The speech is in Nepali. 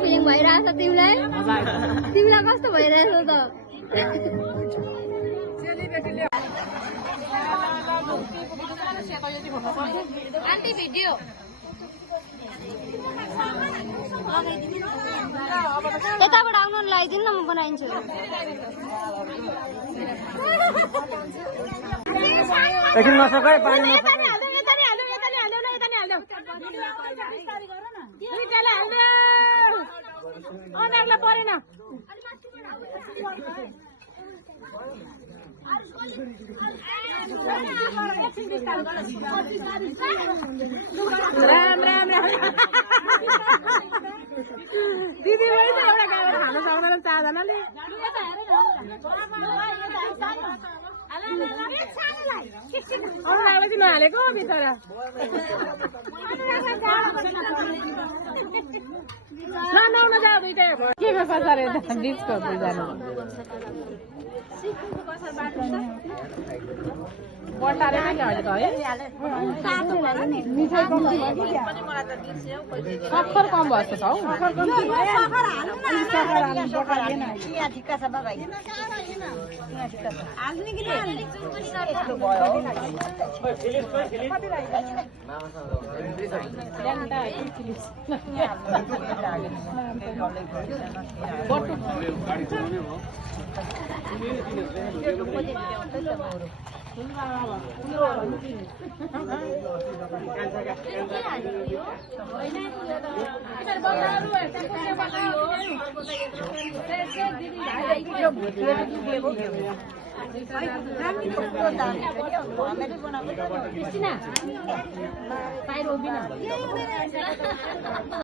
फिलिङ भइरहेछ तिमीलाई तिमीलाई कस्तो भइरहेछ त आन्टी भिडियो यताबाट आउनु लगाइदिनु न म बनाइदिन्छु एकछिन नसकै पानी नसकै परेन राम राम राम दिदी पनि त एउटा गाडा खान सक्दैन चारजनाले अनुरागलाई चाहिँ नहालेको बिचरा नआउन जाऊ दुइटै के पछाडि डिस्को जानु बटारेमै ल्याउने त है सक्खर कम भएको छ हौ